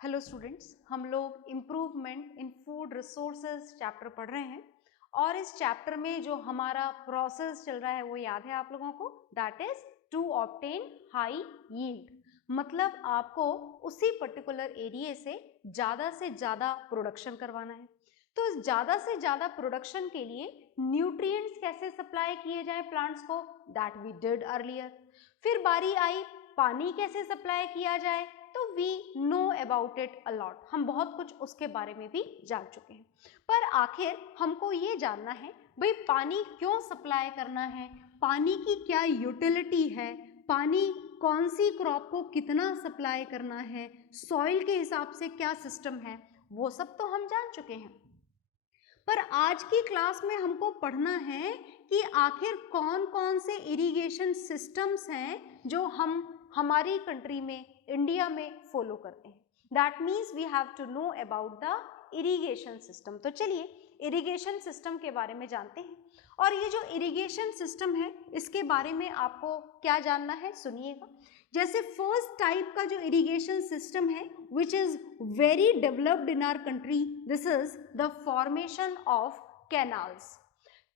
Hello students, हम लोग improvement in food resources chapter पढ़ रहे हैं और इस चैप्टर में जो हमारा प्रोसेस चल रहा है वो याद है आप लोगों को, that is to obtain high yield. मतलब आपको उसी पर्टिकुलर एरिया से ज़्यादा प्रोडक्शन करवाना है। तो इस ज़्यादा से ज़्यादा प्रोडक्शन के लिए न्यूट्रिएंट्स कैसे सप्लाई किए जाए प्लांट्स को, दैट वी डिड अर्लियर। फिर बारी आई पानी कैसे सप्लाई किया जाए, तो we know about it a lot, हम बहुत कुछ उसके बारे में भी जान चुके हैं। पर आखिर हमको ये जानना है भाई पानी क्यों सप्लाई करना है, पानी की क्या यूटिलिटी है, पानी कौन सी क्रॉप को कितना सप्लाई करना है, सॉइल के हिसाब से क्या सिस्टम है, वो सब तो हम जान चुके हैं। पर आज की क्लास में हमको पढ़ना है कि आखिर कौन कौन से इरिगेशन सिस्टम्स हैं जो हम हमारी कंट्री में, इंडिया में फॉलो करते हैं। That means we have to know about the irrigation system. तो चलिए इरिगेशन सिस्टम के बारे में जानते हैं। और ये जो इरिगेशन सिस्टम है इसके बारे में आपको क्या जानना है, सुनिएगा। जैसे फर्स्ट टाइप का जो इरिगेशन सिस्टम है which is very developed in our country, this is the formation of canals.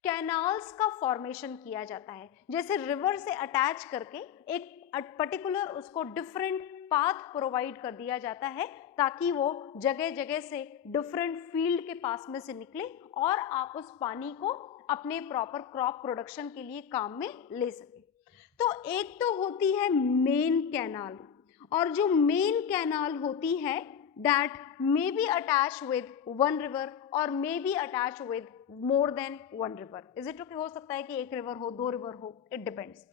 Canals का फॉर्मेशन किया जाता है, जैसे रिवर से अटैच करके एक पर्टिकुलर उसको डिफरेंट पाथ प्रोवाइड कर दिया जाता है ताकि वो जगह जगह से डिफरेंट फील्ड के पास में से निकले और आप उस पानी को अपने प्रॉपर क्रॉप प्रोडक्शन के लिए काम में ले सके। तो एक तो होती है मेन कैनाल, और जो मेन कैनाल होती है that may be attach with one river और may be attach with more than one river. Is it okay, हो सकता है कि एक रिवर हो, दो रिवर हो, इट डिपेंड्स।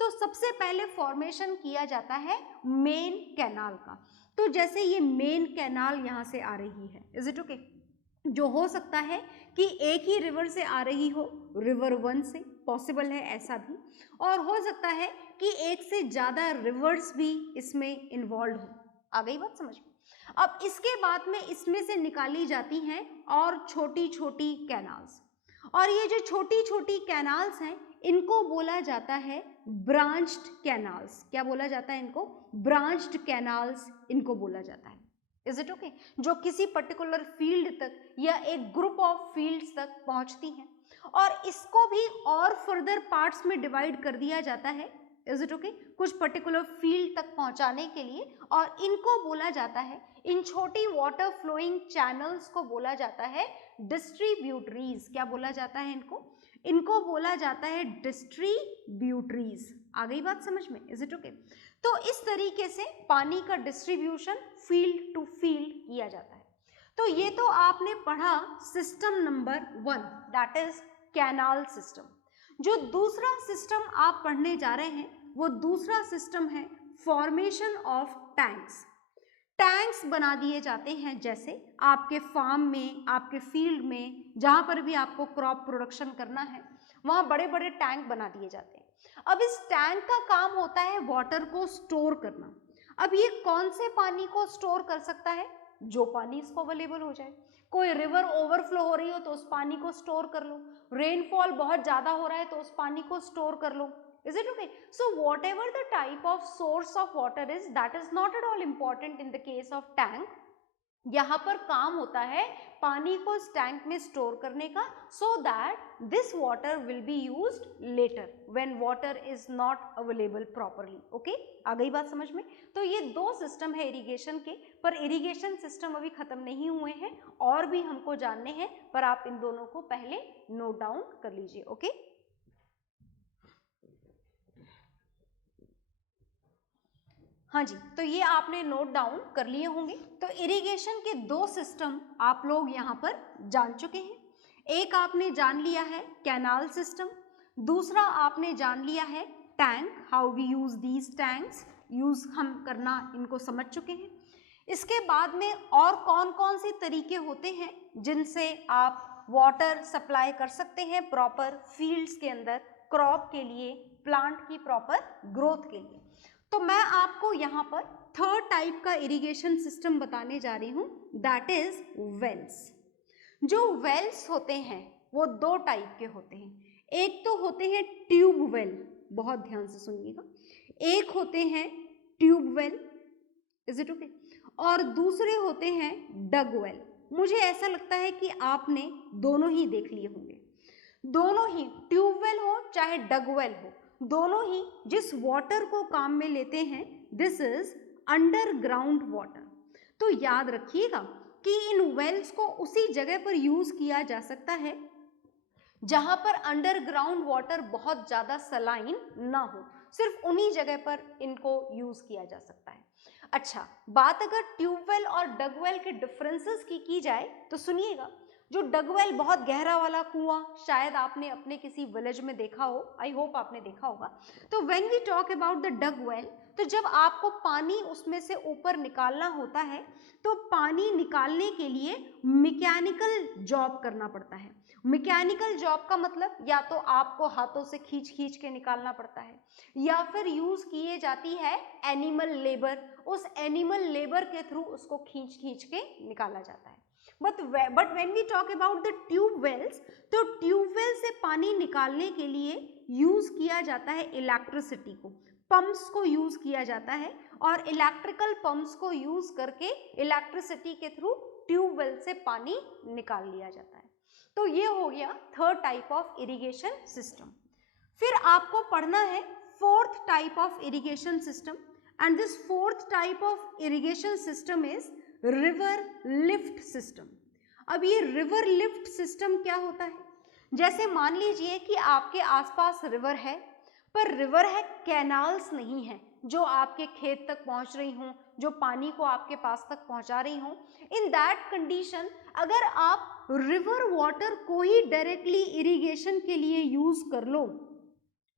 तो सबसे पहले फॉर्मेशन किया जाता है मेन कैनाल का। तो जैसे ये मेन कैनाल यहाँ से आ रही है, इज इट ओके, जो हो सकता है कि एक ही रिवर से आ रही हो, रिवर वन से, पॉसिबल है ऐसा भी, और हो सकता है कि एक से ज़्यादा रिवर्स भी इसमें इन्वॉल्व हो। आ गई बात समझ में। अब इसके बाद में इसमें से निकाली जाती हैं और छोटी छोटी कैनाल्स, और ये जो छोटी छोटी कैनाल्स हैं इनको बोला जाता है ब्रांच्ड कैनाल्स। क्या बोला जाता है इनको? ब्रांच्ड कैनाल्स इनको बोला जाता है। इज इट ओके, जो किसी पर्टिकुलर फील्ड तक या एक ग्रुप ऑफ फील्ड्स तक पहुंचती हैं, और इसको भी और फर्दर पार्ट्स में डिवाइड कर दिया जाता है। इज इट ओके, कुछ पर्टिकुलर फील्ड तक पहुंचाने के लिए, और इनको बोला जाता है, इन छोटी वाटर फ्लोइंग चैनल्स को बोला जाता है डिस्ट्रीब्यूटरीज। क्या बोला जाता है इनको? इनको बोला जाता है डिस्ट्रीब्यूटरीज। आ गई बात समझ में? Is it okay. तो इस तरीके से पानी का डिस्ट्रीब्यूशन फील्ड टू फील्ड किया जाता है। तो ये तो आपने पढ़ा system number 1, that is canal system. जो दूसरा सिस्टम आप पढ़ने जा रहे हैं वो दूसरा सिस्टम है फॉर्मेशन ऑफ टैंक्स। टैंक्स बना दिए जाते हैं, जैसे आपके फार्म में, आपके फील्ड में, जहाँ पर भी आपको क्रॉप प्रोडक्शन करना है वहाँ बड़े बड़े टैंक बना दिए जाते हैं। अब इस टैंक का काम होता है वाटर को स्टोर करना। अब ये कौन से पानी को स्टोर कर सकता है? जो पानी इसको अवेलेबल हो जाए। कोई रिवर ओवरफ्लो हो रही हो तो उस पानी को स्टोर कर लो, रेनफॉल बहुत ज़्यादा हो रहा है तो उस पानी को स्टोर कर लो। Is it okay? So whatever the type of source of water is, that is not at all important in the case of tank. यहाँ पर काम होता है पानी को इस टैंक में स्टोर करने का, so that this water will be used later when water is not available properly. Okay? आ गई बात समझ में? तो ये दो सिस्टम है इरिगेशन के, पर इरिगेशन सिस्टम अभी खत्म नहीं हुए हैं, और भी हमको जानने हैं, पर आप इन दोनों को पहले नोट डाउन कर लीजिए। ओके? हाँ जी, तो ये आपने नोट डाउन कर लिए होंगे। तो इरिगेशन के दो सिस्टम आप लोग यहाँ पर जान चुके हैं। एक आपने जान लिया है कैनाल सिस्टम, दूसरा आपने जान लिया है tank, how we use these tanks, use हम करना इनको समझ चुके हैं। इसके बाद में और कौन कौन से तरीके होते हैं जिनसे आप वाटर सप्लाई कर सकते हैं प्रॉपर फील्ड्स के अंदर, क्रॉप के लिए, प्लांट की प्रॉपर ग्रोथ के लिए। तो मैं आपको यहाँ पर थर्ड टाइप का इरिगेशन सिस्टम बताने जा रही हूँ, दैट इज वेल्स। जो वेल्स होते हैं वो दो टाइप के होते हैं। एक तो होते हैं ट्यूब वेल, बहुत ध्यान से सुनिएगा, एक होते हैं tube well, is it okay, और दूसरे होते हैं डग वेल। मुझे ऐसा लगता है कि आपने दोनों ही देख लिए होंगे। दोनों ही, ट्यूबवेल हो चाहे डगवेल हो, दोनों ही जिस वाटर को काम में लेते हैं, दिस इज अंडरग्राउंड वाटर। तो याद रखिएगा कि इन वेल्स को उसी जगह पर यूज किया जा सकता है जहां पर अंडरग्राउंड वाटर बहुत ज्यादा सलाइन ना हो, सिर्फ उन्हीं जगह पर इनको यूज किया जा सकता है। अच्छा, बात अगर ट्यूबवेल और डगवेल के डिफरेंसेस की जाए तो सुनिएगा। जो डगवेल बहुत गहरा वाला कुआं, शायद आपने अपने किसी विलेज में देखा हो, आई होप आपने देखा होगा। तो when we talk about the dug well, तो जब आपको पानी उसमें से ऊपर निकालना होता है तो पानी निकालने के लिए मैकेनिकल जॉब करना पड़ता है। मैकेनिकल जॉब का मतलब या तो आपको हाथों से खींच खींच के निकालना पड़ता है या फिर यूज किए जाती है एनिमल लेबर, उस एनिमल लेबर के थ्रू उसको खींच खींच के निकाला जाता है। But when we talk about the tube wells, तो ट्यूबवेल से पानी निकालने के लिए यूज किया जाता है इलेक्ट्रिसिटी को, पंप्स को यूज किया जाता है और इलेक्ट्रिकल पंप्स को यूज करके इलेक्ट्रिसिटी के थ्रू ट्यूबवेल से पानी निकाल लिया जाता है। तो ये हो गया third type of irrigation system. फिर आपको पढ़ना है fourth type of irrigation system, and this fourth type of irrigation system is river lift system. अब ये रिवर लिफ्ट सिस्टम क्या होता है? जैसे मान लीजिए कि आपके आसपास रिवर है, पर रिवर है, कैनाल्स नहीं है जो आपके खेत तक पहुंच रही हूं, जो पानी को आपके पास तक पहुंचा रही हूं। इन दैट कंडीशन अगर आप रिवर वाटर को ही डायरेक्टली इरिगेशन के लिए यूज कर लो,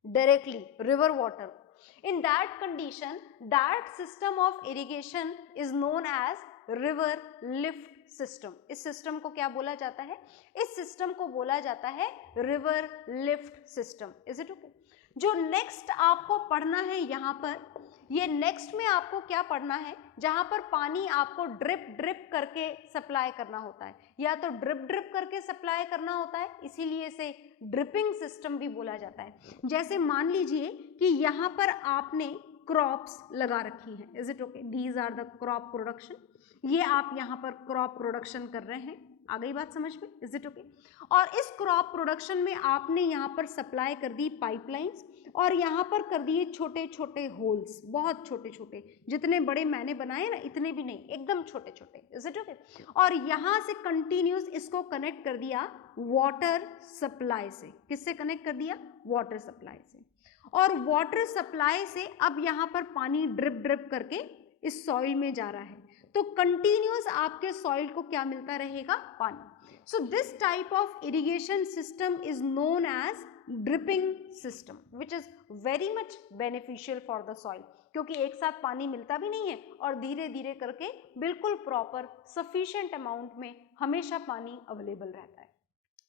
directly river water, in that condition that system of irrigation is known as river lift system। इस सिस्टम को क्या बोला जाता है? इस सिस्टम को बोला जाता है river lift system. Is it okay? जो नेक्स्ट आपको पढ़ना है यहाँ पर, ये नेक्स्ट में आपको क्या पढ़ना है, जहां पर पानी आपको ड्रिप ड्रिप करके सप्लाई करना होता है, या तो ड्रिप ड्रिप करके सप्लाई करना होता है, इसीलिए इसे ड्रिपिंग सिस्टम भी बोला जाता है। जैसे मान लीजिए कि यहाँ पर आपने क्रॉप्स लगा रखी हैं, is it okay? These are the crop production, ये आप यहाँ पर क्रॉप प्रोडक्शन कर रहे हैं। आ गई बात समझ में? Is it okay? और इस क्रॉप प्रोडक्शन में आपने यहाँ पर सप्लाई कर दी पाइपलाइंस और यहाँ पर कर दिए छोटे छोटे होल्स, बहुत छोटे छोटे, जितने बड़े मैंने बनाए ना इतने भी नहीं, एकदम छोटे छोटे। Is it okay? और यहाँ से कंटिन्यूस इसको कनेक्ट कर दिया वाटर सप्लाई से। किससे कनेक्ट कर दिया? वाटर सप्लाई से। और वाटर सप्लाई से अब यहाँ पर पानी ड्रिप ड्रिप करके इस सॉइल में जा रहा है, तो कंटिन्यूस आपके सॉइल को क्या मिलता रहेगा? पानी। So this type of irrigation system is known as dripping system, which is very much beneficial for the soil, क्योंकि एक साथ पानी मिलता भी नहीं है और धीरे धीरे करके बिल्कुल प्रॉपर सफिशिएंट अमाउंट में हमेशा पानी अवेलेबल रहता है।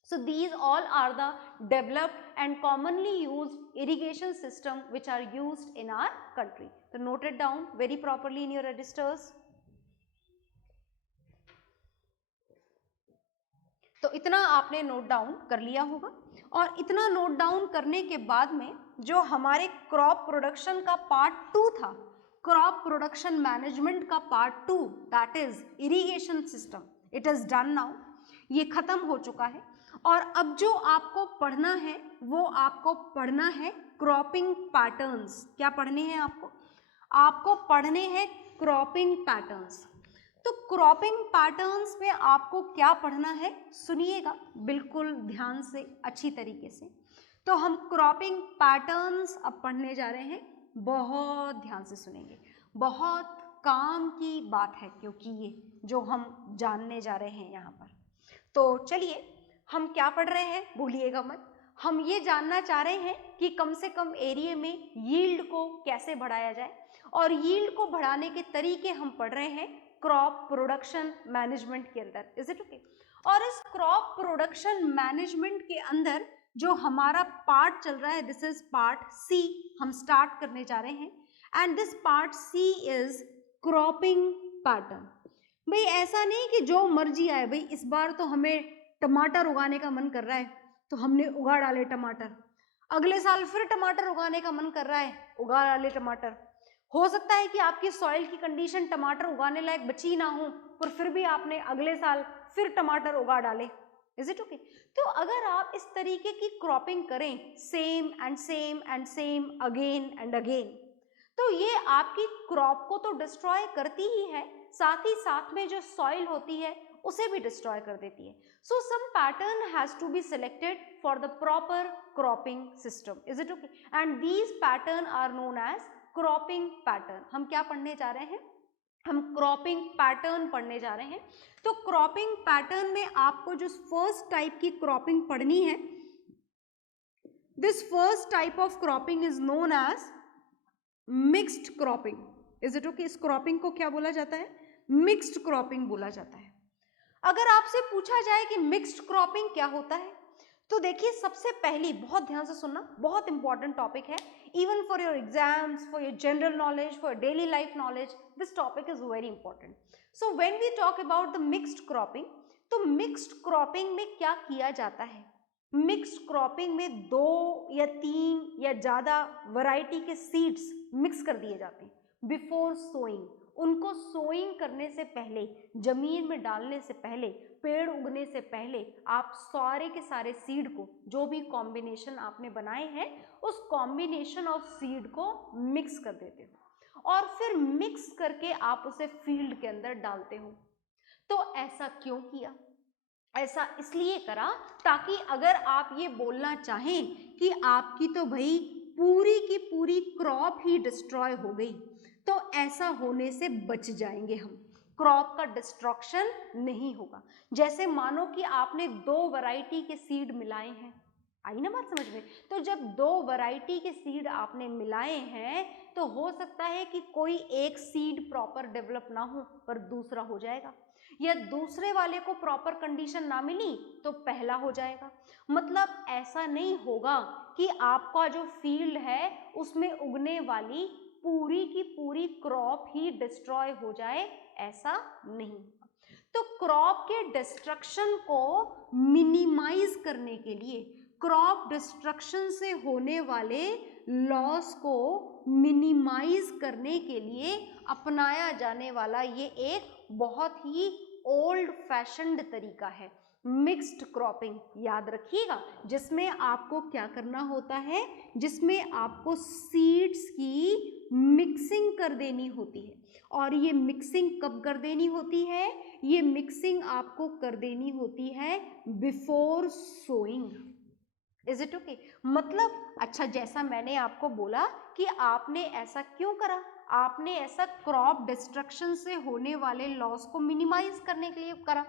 So these all are the developed and commonly used irrigation system which are used in our country. So note it down very properly in your registers. तो इतना आपने नोट डाउन कर लिया होगा, और इतना नोट डाउन करने के बाद में जो हमारे क्रॉप प्रोडक्शन का पार्ट 2 था, क्रॉप प्रोडक्शन मैनेजमेंट का part 2, that is irrigation system, it is done now, ये खत्म हो चुका है। और अब जो आपको पढ़ना है वो आपको पढ़ना है क्रॉपिंग पैटर्न्स। क्या पढ़ने हैं आपको? आपको पढ़ने हैं क्रॉपिंग पैटर्न्स। तो क्रॉपिंग पैटर्न्स में आपको क्या पढ़ना है, सुनिएगा बिल्कुल ध्यान से, अच्छी तरीके से। तो हम क्रॉपिंग पैटर्न्स अब पढ़ने जा रहे हैं, बहुत ध्यान से सुनेंगे, बहुत काम की बात है क्योंकि ये जो हम जानने जा रहे हैं यहाँ पर। तो चलिए हम क्या पढ़ रहे हैं, भूलिएगा मत, हम ये जानना चाह रहे हैं कि कम से कम एरिया में यील्ड को कैसे बढ़ाया जाए, और यील्ड को बढ़ाने के तरीके हम पढ़ रहे हैं क्रॉप प्रोडक्शन मैनेजमेंट के अंदर। Is it okay? और इस क्रॉप प्रोडक्शन मैनेजमेंट के अंदर जो हमारा पार्ट चल रहा है, दिस इज पार्ट सी, हम स्टार्ट करने जा रहे हैं, and this part C is cropping pattern. भाई ऐसा नहीं कि जो मर्जी आए, भाई इस बार तो हमें टमाटर उगाने का मन कर रहा है तो हमने उगा डाले टमाटर, अगले साल फिर टमाटर उगाने का मन कर रहा है, उगा डाले टमाटर, हो सकता है कि आपकी सॉइल की कंडीशन टमाटर उगाने लायक बची ना हो, पर फिर भी आपने अगले साल फिर टमाटर उगा डाले। Is it okay? तो अगर आप इस तरीके की क्रॉपिंग करें, same and same and same again and again, तो ये आपकी क्रॉप को तो डिस्ट्रॉय करती ही है, साथ ही साथ में जो सॉइल होती है उसे भी डिस्ट्रॉय कर देती है। So some pattern has to be selected for the proper cropping system. Is it okay? And these pattern are known as cropping pattern. हम क्या पढ़ने जा रहे हैं? हम क्रॉपिंग पैटर्न पढ़ने जा रहे हैं। तो क्रॉपिंग पैटर्न में आपको जो फर्स्ट टाइप की क्रॉपिंग पढ़नी है, this first type of cropping is known as mixed cropping. Is it okay? इस क्रॉपिंग को क्या बोला जाता है? मिक्स्ड क्रॉपिंग बोला जाता है। अगर आपसे पूछा जाए कि मिक्स्ड क्रॉपिंग क्या होता है, तो देखिए सबसे पहली, बहुत ध्यान से सुनना, बहुत इंपॉर्टेंट टॉपिक है, even for your exams, for your general knowledge, for daily life knowledge, this topic is very important. So when we talk about the mixed cropping, तो मिक्स्ड क्रॉपिंग में क्या किया जाता है? मिक्स्ड क्रॉपिंग में 2 या 3 या ज्यादा वैरायटी के सीड्स मिक्स कर दिए जाते हैं बिफोर सोइंग। उनको सोइंग करने से पहले, जमीन में डालने से पहले, पेड़ उगने से पहले आप सारे के सारे सीड को, जो भी कॉम्बिनेशन आपने बनाए हैं, उस कॉम्बिनेशन ऑफ सीड को मिक्स कर देते हो और फिर मिक्स करके आप उसे फील्ड के अंदर डालते हो। तो ऐसा क्यों किया? ऐसा इसलिए करा ताकि अगर आप ये बोलना चाहें कि आपकी तो भाई पूरी की पूरी क्रॉप ही डिस्ट्रॉय हो गई, तो ऐसा होने से बच जाएंगे हम, क्रॉप का डिस्ट्रक्शन नहीं होगा। जैसे मानो कि आपने 2 वैरायटी के सीड मिलाए हैं, आई ना बात समझ में? तो जब 2 वैरायटी के सीड आपने मिलाए हैं, तो हो सकता है कि कोई एक सीड प्रॉपर डेवलप ना हो पर दूसरा हो जाएगा, या दूसरे वाले को प्रॉपर कंडीशन ना मिली तो पहला हो जाएगा। मतलब ऐसा नहीं होगा कि आपका जो फील्ड है उसमें उगने वाली पूरी की पूरी क्रॉप ही डिस्ट्रॉय हो जाए, ऐसा नहीं। तो क्रॉप के डिस्ट्रक्शन को मिनिमाइज करने के लिए, क्रॉप डिस्ट्रक्शन से होने वाले लॉस को मिनिमाइज करने के लिए अपनाया जाने वाला ये एक बहुत ही ओल्ड फैशन्ड तरीका है, मिक्स्ड क्रॉपिंग। याद रखिएगा, जिसमें आपको क्या करना होता है? जिसमें आपको सीड्स की मिक्सिंग कर देनी होती है। और ये मिक्सिंग कब कर देनी होती है? ये मिक्सिंग आपको कर देनी होती है before sowing. Is it okay? मतलब अच्छा, जैसा मैंने आपको बोला कि आपने ऐसा क्यों करा, आपने ऐसा क्रॉप डिस्ट्रक्शन से होने वाले लॉस को मिनिमाइज करने के लिए करा।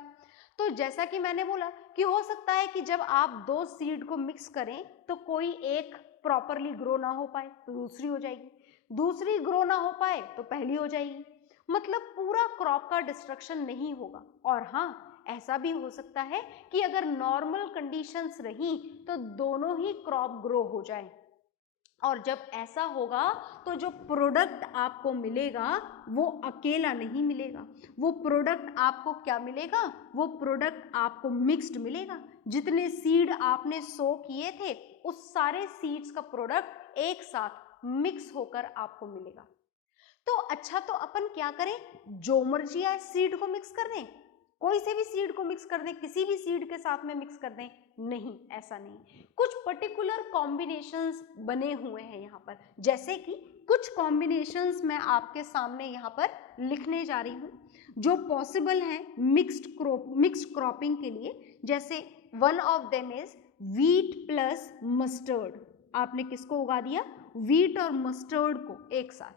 तो जैसा कि मैंने बोला कि हो सकता है कि जब आप 2 सीड को मिक्स करें तो कोई एक प्रॉपरली ग्रो ना हो पाए तो दूसरी हो जाएगी, दूसरी ग्रो ना हो पाए तो पहली हो जाएगी। मतलब पूरा क्रॉप का डिस्ट्रक्शन नहीं होगा। और हाँ, ऐसा भी हो सकता है कि अगर नॉर्मल कंडीशंस रही तो दोनों ही क्रॉप ग्रो हो जाए। और जब ऐसा होगा तो जो प्रोडक्ट आपको मिलेगा वो अकेला नहीं मिलेगा, वो प्रोडक्ट आपको क्या मिलेगा? वो प्रोडक्ट आपको मिक्स्ड मिलेगा। जितने सीड आपने सो किए थे उस सारे सीड्स का प्रोडक्ट एक साथ मिक्स होकर आपको मिलेगा। तो अच्छा, तो अपन क्या करें? जो मर्जी आए सीड को मिक्स कर दें, कोई से भी सीड को मिक्स कर दें, किसी भी सीड के साथ में मिक्स कर दें? नहीं, ऐसा नहीं। कुछ पर्टिकुलर कॉम्बिनेशंस बने हुए हैं यहाँ पर, जैसे कि कुछ कॉम्बिनेशंस मैं आपके सामने यहाँ पर लिखने जा रही हूँ जो पॉसिबल है मिक्स्ड क्रॉपिंग के लिए। जैसे one of them is wheat plus mustard. आपने किसको उगा दिया? व्हीट और मस्टर्ड को एक साथ,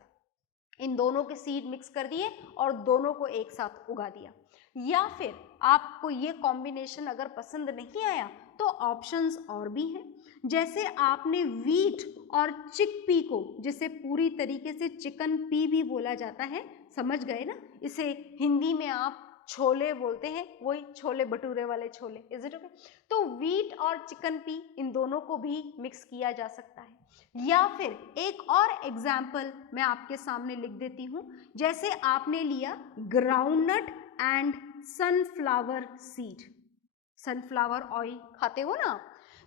इन दोनों के सीड मिक्स कर दिए और दोनों को एक साथ उगा दिया। या फिर आपको ये कॉम्बिनेशन अगर पसंद नहीं आया तो ऑप्शंस और भी हैं। जैसे आपने व्हीट और चिकपी को, जिसे पूरी तरीके से चिकन पी भी बोला जाता है, समझ गए ना? इसे हिंदी में आप छोले बोलते हैं, वही छोले भटूरे वाले छोले। Is it okay? तो व्हीट और चिकन पी, इन दोनों को भी मिक्स किया जा सकता है। या फिर एक और एग्जाम्पल मैं आपके सामने लिख देती हूँ। जैसे आपने लिया groundnut and sunflower seed, sunflower oil खाते हो ना,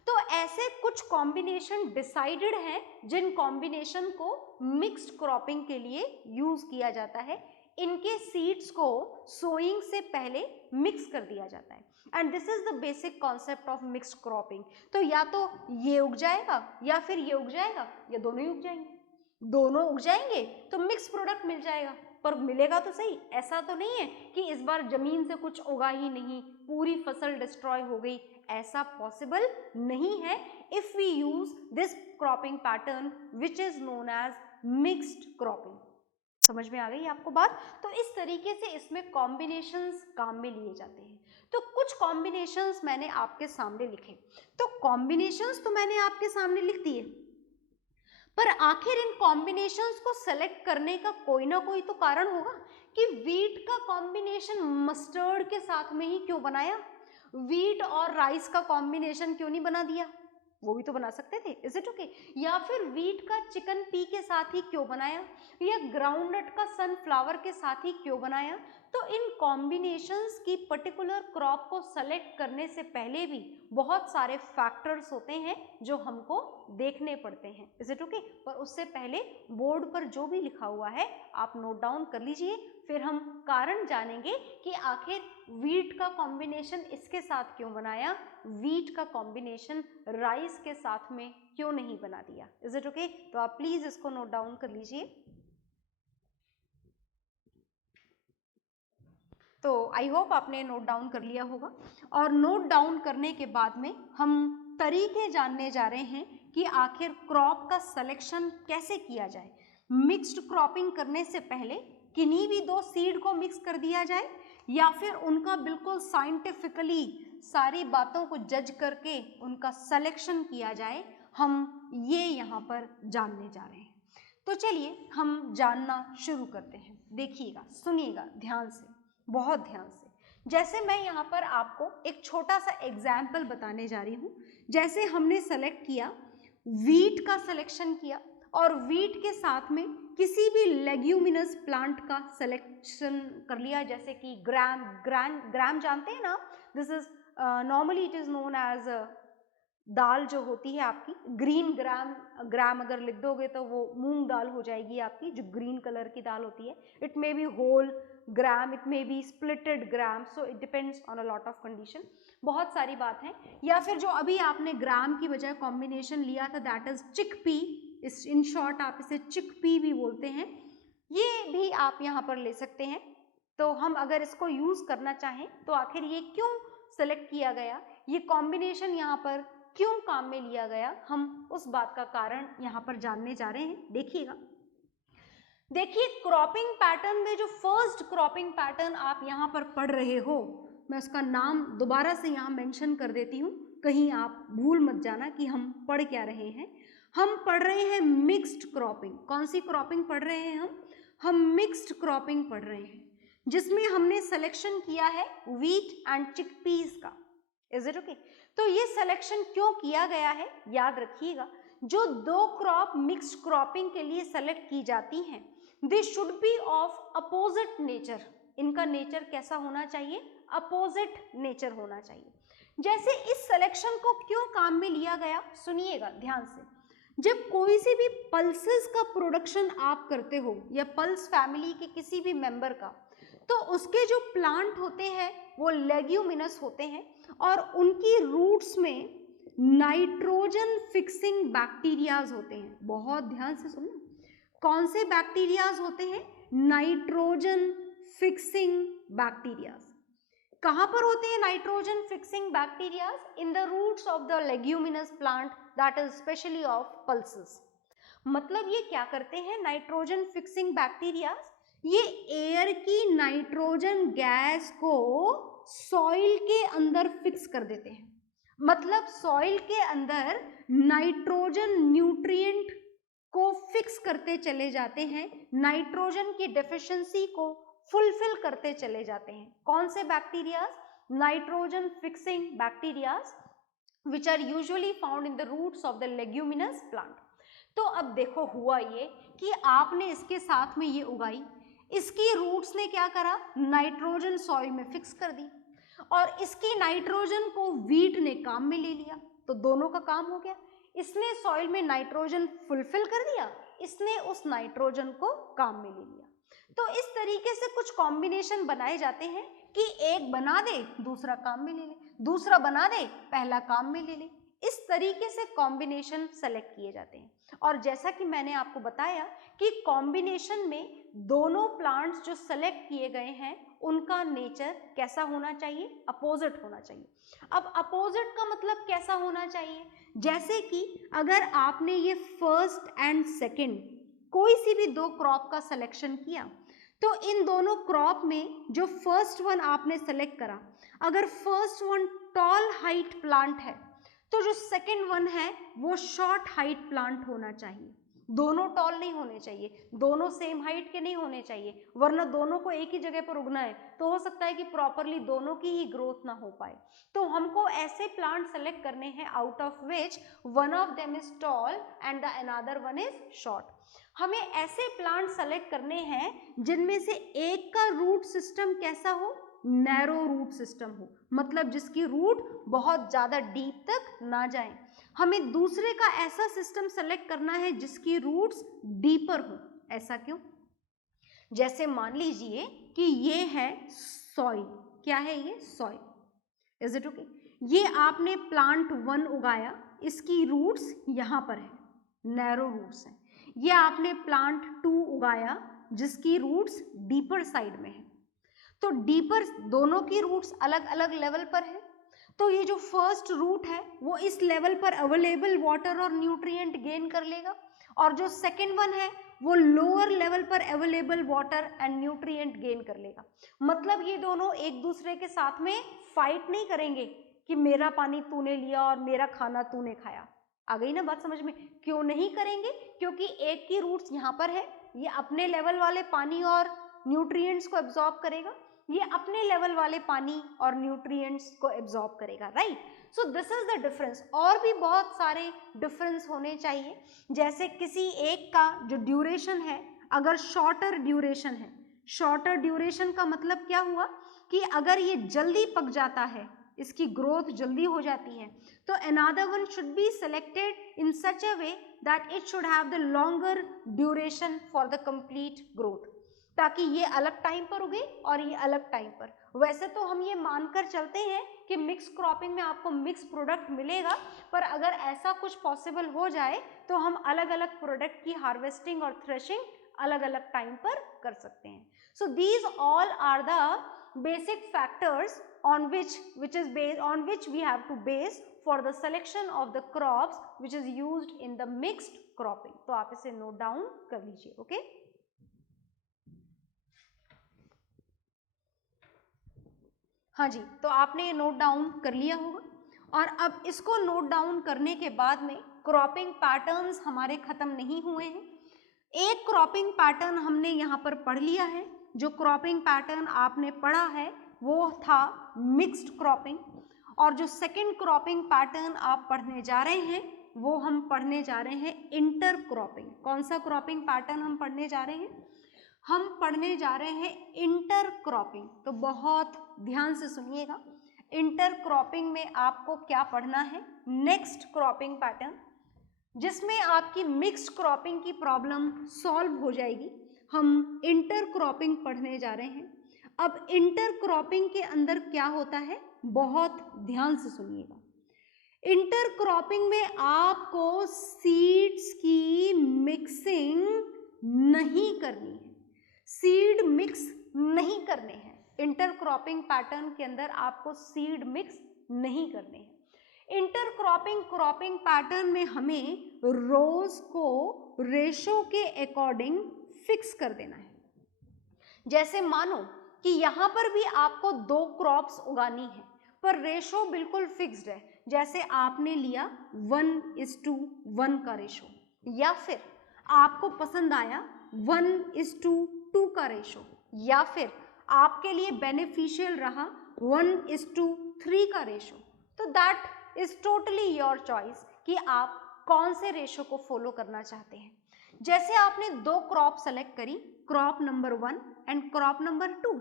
तो ऐसे कुछ कॉम्बिनेशन डिसाइडेड हैं जिन कॉम्बिनेशन को मिक्स्ड क्रॉपिंग के लिए यूज किया जाता है। इनके सीड्स को सोइंग से पहले मिक्स कर दिया जाता है and this is the basic concept of mixed cropping. तो या तो ये उग जाएगा या फिर ये उग जाएगा या दोनों ही उग जाएंगे। दोनों उग जाएंगे तो मिक्स प्रोडक्ट मिल जाएगा, पर मिलेगा तो सही। ऐसा तो नहीं है कि इस बार जमीन से कुछ उगा ही नहीं, पूरी फसल डिस्ट्रॉय हो गई, ऐसा पॉसिबल नहीं है if we use this cropping pattern which is known as mixed cropping. समझ में आ गई आपको बात? तो इस तरीके से इसमें कॉम्बिनेशंस काम में लिए जाते हैं। तो कुछ कॉम्बिनेशंस मैंने आपके सामने लिखे, तो कॉम्बिनेशंस तो मैंने आपके सामने लिख दिए, पर आखिर इन कॉम्बिनेशंस को सेलेक्ट करने का कोई ना कोई तो कारण होगा कि वीट का कॉम्बिनेशन मस्टर्ड के साथ में ही क्यों बनाया, वीट और राइस का कॉम्बिनेशन क्यों नहीं बना दिया? वो भी तो बना सकते थे, इज इट ओके? या फिर वीट का चिकन पी के साथ ही क्यों बनाया, या ग्राउंडनट का सनफ्लावर के साथ ही क्यों बनाया? तो इन कॉम्बिनेशंस की पर्टिकुलर क्रॉप को सेलेक्ट करने से पहले भी बहुत सारे फैक्टर्स होते हैं जो हमको देखने पड़ते हैं, इज इट ओके? पर उससे पहले बोर्ड पर जो भी लिखा हुआ है आप नोट डाउन कर लीजिए, फिर हम कारण जानेंगे कि आखिर वीट का कॉम्बिनेशन इसके साथ क्यों बनाया, वीट का कॉम्बिनेशन राइस के साथ में क्यों नहीं बना दिया, इज इट ओके? तो आप प्लीज इसको नोट डाउन कर लीजिए। तो आई होप आपने नोट डाउन कर लिया होगा, और नोट डाउन करने के बाद में हम तरीके जानने जा रहे हैं कि आखिर क्रॉप का सिलेक्शन कैसे किया जाए। मिक्स्ड क्रॉपिंग करने से पहले किन्हीं भी दो सीड को मिक्स कर दिया जाए या फिर उनका बिल्कुल साइंटिफिकली सारी बातों को जज करके उनका सिलेक्शन किया जाए, हम ये यहाँ पर जानने जा रहे हैं। तो चलिए हम जानना शुरू करते हैं। देखिएगा, सुनिएगा ध्यान से, बहुत ध्यान से। जैसे मैं यहाँ पर आपको एक छोटा सा एग्जाम्पल बताने जा रही हूँ। जैसे हमने सेलेक्ट किया, वीट का सिलेक्शन किया और वीट के साथ में किसी भी लेग्यूमिनस प्लांट का सिलेक्शन कर लिया, जैसे कि ग्राम जानते हैं ना, this is normally it is known as dal जो होती है आपकी, ग्रीन ग्राम अगर लिख दोगे तो वो मूंग दाल हो जाएगी आपकी, जो ग्रीन कलर की दाल होती है। It may be whole gram, it may be splitted gram, so it depends on a lot of condition, बहुत सारी बात है। या फिर जो अभी आपने ग्राम की बजाय कॉम्बिनेशन लिया था, that is chickpea, in short आप इसे चिकपी भी बोलते हैं, ये भी आप यहाँ पर ले सकते हैं। तो हम अगर इसको यूज करना चाहें तो आखिर ये क्यों सेलेक्ट किया गया, ये कॉम्बिनेशन यहाँ पर क्यों काम में लिया गया, हम उस बात का कारण यहाँ पर जानने जा रहे हैं। देखिएगा, देखिए क्रॉपिंग पैटर्न में जो फर्स्ट क्रॉपिंग पैटर्न आप यहाँ पर पढ़ रहे हो, मैं उसका नाम दोबारा से यहाँ मेंशन कर देती हूँ, कहीं आप भूल मत जाना कि हम पढ़ क्या रहे हैं। हम पढ़ रहे हैं मिक्स्ड क्रॉपिंग। कौन सी क्रॉपिंग पढ़ रहे हैं हम मिक्स्ड क्रॉपिंग पढ़ रहे हैं, जिसमें हमने सिलेक्शन किया है व्हीट एंड चिकपीस का, इज इट ओके? तो ये सिलेक्शन क्यों किया गया है, याद रखिएगा, जो दो क्रॉप मिक्स्ड क्रॉपिंग के लिए सेलेक्ट की जाती हैं, they should be of opposite nature. इनका नेचर कैसा होना चाहिए, अपोजिट नेचर होना चाहिए। जैसे इस सिलेक्शन को क्यों काम में लिया गया, सुनिएगा ध्यान से। जब कोई से भी पल्सेस का प्रोडक्शन आप करते हो या पल्स फैमिली के किसी भी मेंबर का, तो उसके जो प्लांट होते हैं वो लेग्यूमिनस होते हैं और उनकी रूट्स में नाइट्रोजन फिक्सिंग बैक्टीरियाज होते हैं। बहुत ध्यान से सुनना, कौन से बैक्टीरियाज होते हैं, नाइट्रोजन फिक्सिंग बैक्टीरियाज। कहां पर होते हैं nitrogen fixing bacterias? In the roots of the leguminous plant, that is specially of pulses. मतलब ये क्या करते हैं नाइट्रोजन फिक्सिंग बैक्टीरियाज, ये एयर की नाइट्रोजन गैस को सॉइल के अंदर फिक्स कर देते हैं। मतलब सॉइल के अंदर नाइट्रोजन न्यूट्रिएंट को फिक्स करते चले जाते हैं, नाइट्रोजन की डेफिशिएंसी को फुलफिल करते चले जाते हैं। कौन से bacterias? Nitrogen fixing bacterias which are usually found in the roots of the leguminous plant. तो अब देखो हुआ ये कि आपने इसके साथ में ये उगाई, इसकी रूट्स ने क्या करा, नाइट्रोजन सॉइल में फिक्स कर दी और इसकी नाइट्रोजन को वीट ने काम में ले लिया। तो दोनों का काम हो गया। इसने सॉइल में नाइट्रोजन फुलफिल कर दिया, इसने उस नाइट्रोजन को काम में ले लिया। तो इस तरीके से कुछ कॉम्बिनेशन बनाए जाते हैं कि एक बना दे दूसरा काम में ले ले, दूसरा बना दे पहला काम में ले ले। इस तरीके से कॉम्बिनेशन सेलेक्ट किए जाते हैं। और जैसा कि मैंने आपको बताया कि कॉम्बिनेशन में दोनों प्लांट्स जो सेलेक्ट किए गए हैं उनका नेचर कैसा होना चाहिए, अपोजिट होना चाहिए। अब अपोजिट का मतलब कैसा होना चाहिए, जैसे कि अगर आपने ये फर्स्ट एंड सेकंड कोई सी भी दो क्रॉप का सिलेक्शन किया, तो इन दोनों क्रॉप में जो फर्स्ट वन आपने सेलेक्ट करा, अगर first one tall height plant है तो जो सेकंड वन है वो शॉर्ट हाइट प्लांट होना चाहिए। दोनों टॉल नहीं होने चाहिए, दोनों सेम हाइट के नहीं होने चाहिए, वरना दोनों को एक ही जगह पर उगना है तो हो सकता है कि प्रॉपरली दोनों की ही ग्रोथ ना हो पाए। तो हमको ऐसे प्लांट सेलेक्ट करने हैं out of which one of them is tall and the another one is short. हमें ऐसे प्लांट सेलेक्ट करने हैं जिनमें से एक का रूट सिस्टम कैसा हो, नैरो रूट सिस्टम हो, मतलब जिसकी रूट बहुत ज्यादा डीप तक ना जाए। हमें दूसरे का ऐसा सिस्टम सेलेक्ट करना है जिसकी रूट्स डीपर हो। ऐसा क्यों? जैसे मान लीजिए कि ये है सॉइल, क्या है ये? सॉइल। Is it okay? ये आपने प्लांट 1 उगाया, इसकी रूट्स यहां पर है, नैरो रूट्स हैं। ये आपने प्लांट 2 उगाया जिसकी रूट्स डीपर साइड में है। तो डीपर दोनों की रूट्स अलग अलग लेवल पर है, तो ये जो फर्स्ट रूट है वो इस लेवल पर अवेलेबल वाटर और न्यूट्रिएंट गेन कर लेगा, और जो सेकंड वन है वो लोअर लेवल पर available water and nutrient gain कर लेगा। मतलब ये दोनों एक दूसरे के साथ में फाइट नहीं करेंगे कि मेरा पानी तूने लिया और मेरा खाना तूने खाया। आ गई ना बात समझ में? क्यों नहीं करेंगे? क्योंकि एक की रूट्स यहाँ पर है, ये अपने लेवल वाले पानी और न्यूट्रिएंट्स को एब्जॉर्ब करेगा, ये अपने लेवल वाले पानी और न्यूट्रिएंट्स को एब्जॉर्ब करेगा, right? So this is the difference. और भी बहुत सारे डिफरेंस होने चाहिए, जैसे किसी एक का जो ड्यूरेशन है अगर शॉर्टर ड्यूरेशन है, शॉर्टर ड्यूरेशन का मतलब क्या हुआ कि अगर ये जल्दी पक जाता है, इसकी ग्रोथ जल्दी हो जाती है, तो another one should be selected in such a way that it should have the longer duration for the complete growth, ताकि ये अलग टाइम पर उगे और ये अलग टाइम पर। वैसे तो हम ये मानकर चलते हैं कि मिक्स क्रॉपिंग में आपको मिक्स प्रोडक्ट मिलेगा, पर अगर ऐसा कुछ पॉसिबल हो जाए तो हम अलग अलग प्रोडक्ट की हार्वेस्टिंग और थ्रेशिंग अलग अलग टाइम पर कर सकते हैं। So these all are the basic factors on which we have to base for the selection of the crops which is used in the mixed cropping। तो आप इसे नोट डाउन कर लीजिए, ओके? हाँ जी, तो आपने ये नोट डाउन कर लिया होगा। और अब इसको नोट डाउन करने के बाद में क्रॉपिंग पैटर्न्स हमारे खत्म नहीं हुए हैं। एक क्रॉपिंग पैटर्न हमने यहाँ पर पढ़ लिया है। जो क्रॉपिंग पैटर्न आपने पढ़ा है वो था मिक्स्ड क्रॉपिंग, और जो सेकंड क्रॉपिंग पैटर्न आप पढ़ने जा रहे हैं वो हम पढ़ने जा रहे हैं इंटर क्रॉपिंग। कौन सा क्रॉपिंग पैटर्न हम पढ़ने जा रहे हैं? हम पढ़ने जा रहे हैं इंटर क्रॉपिंग। तो बहुत ध्यान से सुनिएगा, इंटर क्रॉपिंग में आपको क्या पढ़ना है? नेक्स्ट क्रॉपिंग पैटर्न, जिसमें आपकी मिक्स्ड क्रॉपिंग की प्रॉब्लम सॉल्व हो जाएगी। हम इंटर क्रॉपिंग पढ़ने जा रहे हैं। अब इंटर क्रॉपिंग के अंदर क्या होता है, बहुत ध्यान से सुनिएगा। इंटर क्रॉपिंग में आपको सीड्स की मिक्सिंग नहीं करनी है, सीड मिक्स नहीं करने हैं। इंटर क्रॉपिंग पैटर्न के अंदर आपको सीड मिक्स नहीं करने हैं। इंटर क्रॉपिंग पैटर्न में हमें रोज को रेशो के अकॉर्डिंग फिक्स कर देना है। जैसे मानो कि यहाँ पर भी आपको 2 क्रॉप्स उगानी है, पर रेशो बिल्कुल फिक्स्ड है। जैसे आपने लिया 1:1 का रेशो, या फिर आपको पसंद आया 1:2 का रेशो, या फिर आपके लिए बेनिफिशियल रहा 1:3 का रेशो। तो that is totally your choice कि आप कौन से रेशो को फॉलो करना चाहते हैं। जैसे आपने 2 क्रॉप सेलेक्ट करी, crop number 1 and crop number 2,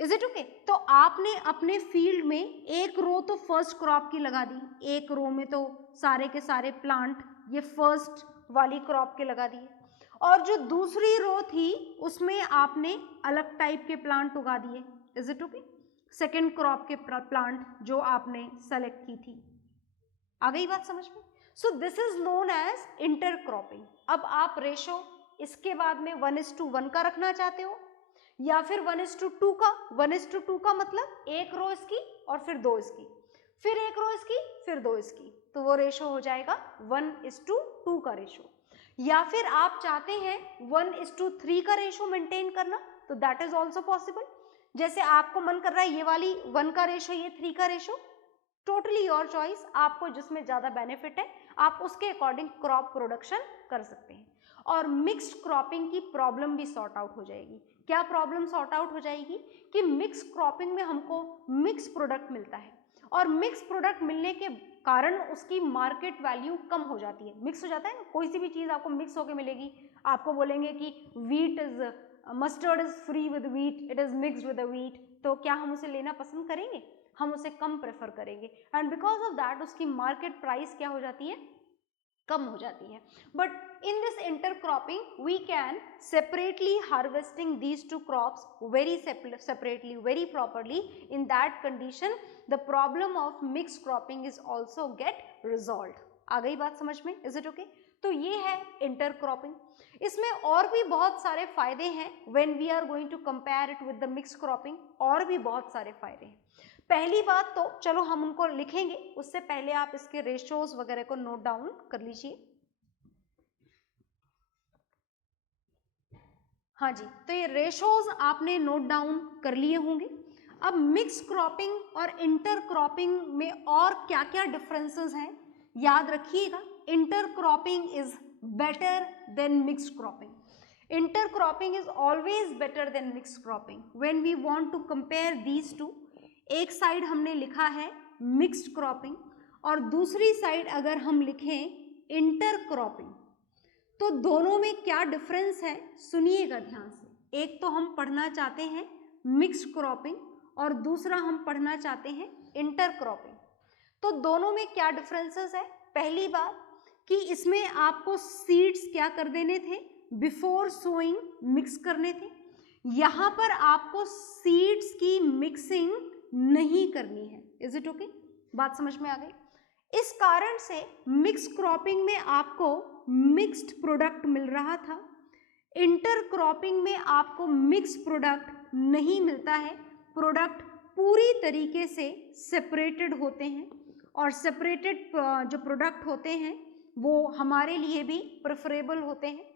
is it okay? तो आपने अपने फील्ड में एक रो तो फर्स्ट क्रॉप की लगा दी, एक रो में तो सारे के सारे प्लांट ये फर्स्ट वाली क्रॉप के लगा दिए, और जो दूसरी रो थी उसमें आपने अलग टाइप के प्लांट उगा दिए, is it okay? Second crop के प्लांट जो आपने सेलेक्ट की थी। आ गई बात समझ में? So this is known as intercropping. अब आप रेशो इसके बाद में 1:1 का रखना चाहते हो या फिर 1:2 का। 1:2 का मतलब एक रो इसकी और फिर 2 इसकी, फिर एक रो इसकी, फिर 2 इसकी, तो वो रेशो हो जाएगा 1:2 का रेशो। या फिर आप चाहते हैं 1:3 का रेशो मेंटेन करना, तो दैट इज ऑल्सो पॉसिबल। जैसे आपको मन कर रहा है ये वाली 1 का रेशो, ये 3 का रेशो, टोटली योर चॉइस। आपको जिसमें ज्यादा बेनिफिट है आप उसके अकॉर्डिंग क्रॉप प्रोडक्शन कर सकते हैं। और मिक्स्ड क्रॉपिंग की प्रॉब्लम भी सॉर्ट आउट हो जाएगी। क्या प्रॉब्लम सॉर्ट आउट हो जाएगी कि मिक्स क्रॉपिंग में हमको मिक्स प्रोडक्ट मिलता है, और मिक्स प्रोडक्ट मिलने के कारण उसकी मार्केट वैल्यू कम हो जाती है। मिक्स हो जाता है ना, कोई सी भी चीज आपको मिक्स होकर मिलेगी, आपको बोलेंगे कि wheat is mustard is free with wheat, it is mixed with wheat, तो क्या हम उसे लेना पसंद करेंगे? हम उसे कम प्रेफर करेंगे, एंड बिकॉज ऑफ दैट उसकी मार्केट प्राइस क्या हो जाती है? कम हो जाती है। But in this intercropping we can separately harvesting these two crops very separately, very properly. In that condition the problem of mix cropping is also get resolve. आ गई बात समझ में? Is it okay? तो ये है इंटरक्रॉपिंग। इसमें और भी बहुत सारे फायदे हैं when we are going to compare it with the mix cropping, और भी बहुत सारे फायदे हैं। पहली बात तो चलो हम उनको लिखेंगे, उससे पहले आप इसके रेशोज वगैरह को नोट डाउन कर लीजिए। हाँ जी, तो ये रेशोज आपने नोट डाउन कर लिए होंगे। अब मिक्स क्रॉपिंग और इंटर क्रॉपिंग में और क्या क्या डिफरेंसेस हैं याद रखिएगा। Inter cropping is better than mix cropping. Intercropping is always better than mixed cropping when we want to compare these two। एक साइड हमने लिखा है मिक्स्ड क्रॉपिंग और दूसरी साइड अगर हम लिखें इंटरक्रॉपिंग, तो दोनों में क्या डिफरेंस है सुनिएगा ध्यान से। एक तो हम पढ़ना चाहते हैं मिक्स्ड क्रॉपिंग और दूसरा हम पढ़ना चाहते हैं इंटरक्रॉपिंग। तो दोनों में क्या डिफरेंसेस है? पहली बात कि इसमें आपको सीड्स क्या कर देने थे? बिफोर सोइंग मिक्स करने थे। यहां पर आपको सीड्स की मिक्सिंग नहीं करनी है। Is it okay? बात समझ में आ गई? इस कारण से मिक्स क्रॉपिंग में आपको मिक्स्ड प्रोडक्ट मिल रहा था, इंटर क्रॉपिंग में आपको मिक्स प्रोडक्ट नहीं मिलता है। प्रोडक्ट पूरी तरीके से सेपरेटेड होते हैं, और सेपरेटेड जो प्रोडक्ट होते हैं वो हमारे लिए भी प्रेफरेबल होते हैं।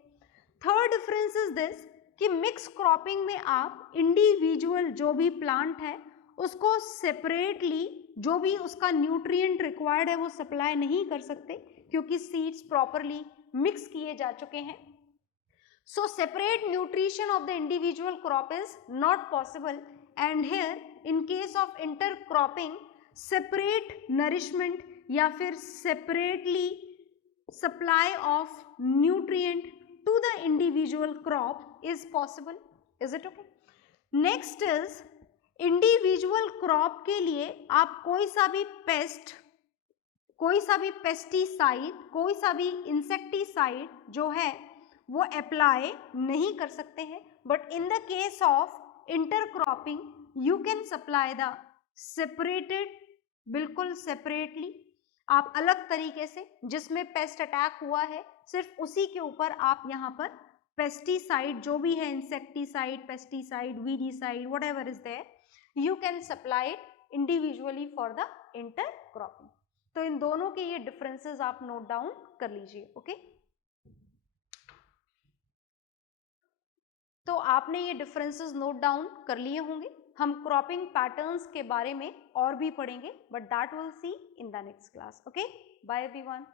थर्ड डिफरेंस इज दिस कि मिक्स क्रॉपिंग में आप इंडिविजुअल जो भी प्लांट है उसको सेपरेटली जो भी उसका न्यूट्रिएंट रिक्वायर्ड है वो सप्लाई नहीं कर सकते, क्योंकि सीड्स प्रॉपरली मिक्स किए जा चुके हैं। So separate nutrition of the individual crop is not possible, and here in case of intercropping separate nourishment या फिर separately supply of nutrient to the individual crop is possible। is it okay? next is individual crop के लिए आप कोई सा भी paste, कोई सा भी पेस्टिसाइड, कोई सा भी इंसेक्टिसाइड जो है वो अप्लाई नहीं कर सकते हैं। But in the case of intercropping you can supply the separated, बिल्कुल सेपरेटली, आप अलग तरीके से, जिसमें पेस्ट अटैक हुआ है सिर्फ उसी के ऊपर आप यहाँ पर पेस्टिसाइड जो भी है, insecticide, pesticide, weedicide, whatever is there, you can supply it individually for the intercropping. तो इन दोनों के ये डिफरेंसेस आप नोट डाउन कर लीजिए। ओके, तो आपने ये डिफरेंसेस नोट डाउन कर लिए होंगे। हम क्रॉपिंग पैटर्न्स के बारे में और भी पढ़ेंगे, but that will see in the next class. Okay, bye everyone.